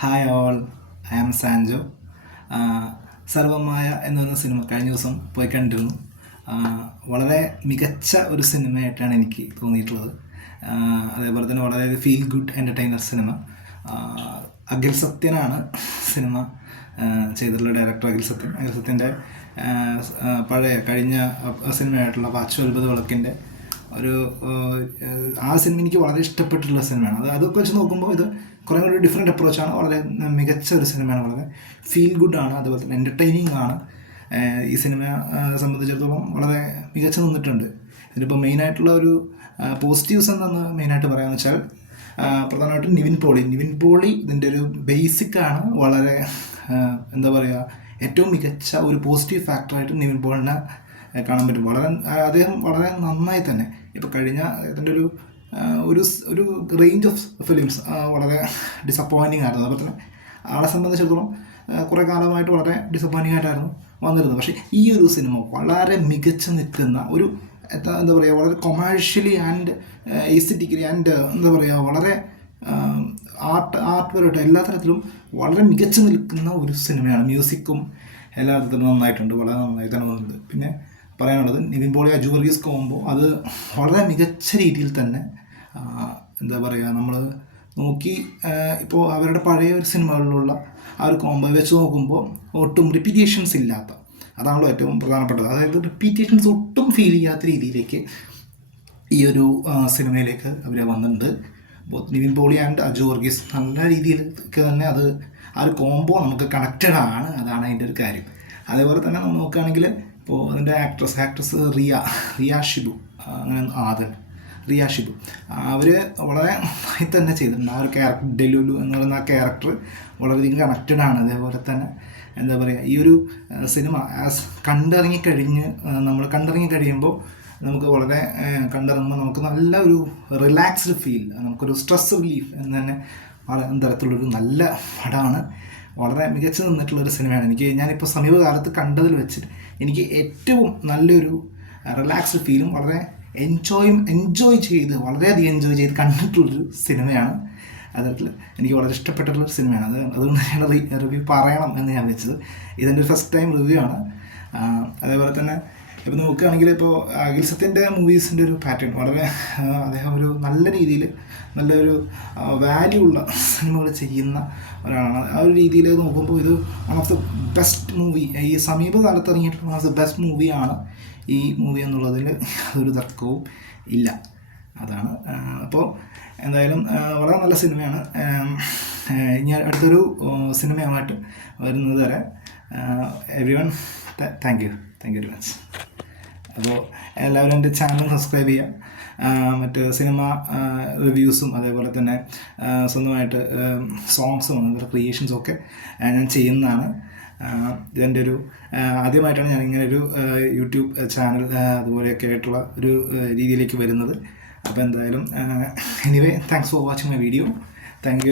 Hi all, I am Sanjo. സർവമായ എന്നൊരു cinema കഴിഞ്ഞ ദിവസം പോയി കണ്ടിരുന്നു. വളരെ മികച്ച ഒരു സിനിമയായിട്ടാണ് എനിക്ക് തോന്നിയിട്ടുള്ളത്. അതേപോലെ തന്നെ വളരെ feel good entertainer cinema. Akhil സത്യനാണ് സിനിമ ചെയ്തിട്ടുള്ള ഡയറക്ടർ. അഖിൽ സത്യൻ്റെ പഴയ കഴിഞ്ഞ സിനിമയായിട്ടുള്ള പാച്ചുവൽപത് വിളക്കിൻ്റെ ഒരു ആ സിനിമ എനിക്ക് വളരെ ഇഷ്ടപ്പെട്ടിട്ടുള്ള സിനിമയാണ്. അതൊക്കെ വെച്ച് നോക്കുമ്പോൾ ഇത് കുറേ കൂടി ഡിഫറെൻറ്റ് അപ്രോച്ചാണ്. വളരെ മികച്ച ഒരു സിനിമയാണ്. വളരെ ഫീൽ ഗുഡാണ്, അതുപോലെ തന്നെ എൻ്റർടൈനിങ് ആണ്. ഈ സിനിമ സംബന്ധിച്ചിടത്തോളം വളരെ മികച്ചു നിന്നിട്ടുണ്ട്. ഇതിലിപ്പോൾ മെയിനായിട്ടുള്ള ഒരു പോസിറ്റീവ്സ് എന്താണെന്ന് മെയിനായിട്ട് പറയാമെന്ന് വെച്ചാൽ പ്രധാനമായിട്ടും നിവിൻ പോളി ഇതിൻ്റെ ഒരു ബേസിക്കാണ്. വളരെ എന്താ പറയുക, ഏറ്റവും മികച്ച ഒരു പോസിറ്റീവ് ഫാക്ടറായിട്ട് നിവിൻ പോളിനെ കാണാൻ പറ്റും. അദ്ദേഹം വളരെ നന്നായി തന്നെ ഇപ്പോൾ കഴിഞ്ഞ ഇതിൻ്റെ ഒരു റേഞ്ച് ഓഫ് ഫിലിംസ് വളരെ ഡിസപ്പോയിൻറ്റിങ് ആയിരുന്നു. അതുപോലെ തന്നെ ആളെ സംബന്ധിച്ചിടത്തോളം കുറേ കാലമായിട്ട് വളരെ ഡിസപ്പോയിൻറ്റിങ് ആയിട്ടായിരുന്നു വന്നിരുന്നത്. പക്ഷേ ഈ ഒരു സിനിമ വളരെ മികച്ചു നിൽക്കുന്ന ഒരു എന്താ പറയുക, വളരെ കൊമേഴ്ഷ്യലി ആൻഡ് എസ്തെറ്റിക്കലി ആൻഡ് എന്താ പറയുക, വളരെ ആർട്ട് എല്ലാ തരത്തിലും വളരെ മികച്ചു നിൽക്കുന്ന ഒരു സിനിമയാണ്. മ്യൂസിക്കും എല്ലാ തരത്തിലും നന്നായിട്ടുണ്ട്, വളരെ നന്നായി തന്നെ വന്നിട്ടുണ്ട്. പിന്നെ പറയാനുള്ളത് നിവിൻ പോളി അജു വർഗീസ് കോംബോ അത് വളരെ മികച്ച രീതിയിൽ തന്നെ എന്താ പറയുക, നമ്മൾ നോക്കി ഇപ്പോൾ അവരുടെ പഴയ ഒരു സിനിമകളിലുള്ള ആ ഒരു കോംബോ വെച്ച് നോക്കുമ്പോൾ ഒട്ടും റിപ്പീറ്റേഷൻസ് ഇല്ലാത്ത, അതാണല്ലോ ഏറ്റവും പ്രധാനപ്പെട്ടത്. അതായത് റിപ്പീറ്റേഷൻസ് ഒട്ടും ഫീൽ ചെയ്യാത്ത രീതിയിലേക്ക് ഈ ഒരു സിനിമയിലേക്ക് അവർ വന്നിട്ടുണ്ട്. നിവിൻ പോളി ആൻഡ് അജു വർഗീസ് നല്ല രീതിയിലേക്ക് തന്നെ അത് ആ ഒരു കോംബോ നമുക്ക് കണക്റ്റഡ് ആണ്. അതാണ് അതിൻ്റെ ഒരു കാര്യം. അതേപോലെ തന്നെ നമ്മൾ നോക്കുകയാണെങ്കിൽ ഇപ്പോൾ അതിൻ്റെ ആക്ട്രസ് റിയ ഷിബു, അങ്ങനെ റിയ ഷിബു അവർ വളരെ നന്നായി തന്നെ ചെയ്തിട്ടുണ്ട്. ആ ഒരു ക്യാരക്ടർ ഡെലുലു എന്ന് പറയുന്ന ആ ക്യാരക്ടർ വളരെയധികം കണക്റ്റഡ് ആണ്. അതേപോലെ തന്നെ എന്താ പറയുക, ഈ ഒരു സിനിമ നമ്മൾ കണ്ടിറങ്ങിക്കഴിയുമ്പോൾ നമുക്ക് വളരെ കണ്ടിറങ്ങുമ്പോൾ നമുക്ക് നല്ല ഒരു റിലാക്സ്ഡ് ഫീൽ, നമുക്കൊരു സ്ട്രെസ് റിലീഫ് എന്ന് തന്നെ തരത്തിലുള്ളൊരു നല്ല പടമാണ്. വളരെ മികച്ചു നിന്നിട്ടുള്ളൊരു സിനിമയാണ്. ഞാനിപ്പോൾ സമീപകാലത്ത് കണ്ടതിൽ വെച്ച് എനിക്ക് ഏറ്റവും നല്ലൊരു റിലാക്സ്ഡ് ഫീലും വളരെ വളരെയധികം എൻജോയ് ചെയ്ത് കണ്ടിട്ടുള്ളൊരു സിനിമയാണ്. അതിൽ എനിക്ക് വളരെ ഇഷ്ടപ്പെട്ടിട്ടുള്ളൊരു സിനിമയാണ്. അതുകൊണ്ട് ഞാൻ റിവ്യൂ പറയണം എന്ന് ഞാൻ വെച്ചത്. ഇതെൻ്റെ ഫസ്റ്റ് ടൈം റിവ്യൂ ആണ്. അതേപോലെ തന്നെ ഇപ്പോൾ നോക്കുകയാണെങ്കിൽ ഇപ്പോൾ അഖിൽ സത്യൻ്റെ മൂവീസിൻ്റെ ഒരു പാറ്റേൺ വളരെ അദ്ദേഹം ഒരു നല്ല രീതിയിൽ നല്ലൊരു വാല്യൂ ഉള്ള സിനിമകൾ ചെയ്യുന്ന ഒരാളാണ്. ആ ഒരു രീതിയിൽ നോക്കുമ്പോൾ ഇത് one of the best movie, ഈ സമീപകാലത്ത് ഇറങ്ങിയിട്ടുള്ള വൺ ഓഫ് ദ ബെസ്റ്റ് മൂവിയാണ് ഈ മൂവി എന്നുള്ളതിൽ ഒരു തർക്കവും ഇല്ല. അതാണ്. അപ്പോൾ എന്തായാലും വളരെ നല്ല സിനിമയാണ്. ഇനി അടുത്തൊരു സിനിമയുമായിട്ട് വരുന്നത് വരെ everyone thank you very much. അപ്പോൾ എല്ലാവരും എൻ്റെ ചാനൽ സബ്സ്ക്രൈബ് ചെയ്യുക. മറ്റ് സിനിമ റിവ്യൂസും അതേപോലെ തന്നെ സ്വന്തമായിട്ട് സോങ്സും അങ്ങനത്തെ ക്രിയേഷൻസും ഒക്കെ ഞാൻ ചെയ്യുന്നതാണ്. ഇതെൻ്റെ ഒരു ആദ്യമായിട്ടാണ് ഞാൻ ഇങ്ങനെ ഒരു യൂട്യൂബ് ചാനൽ അതുപോലെയൊക്കെ ആയിട്ടുള്ള ഒരു രീതിയിലേക്ക് വരുന്നത്. അപ്പോൾ എന്തായാലും anyway thanks for watching my video. Thank you.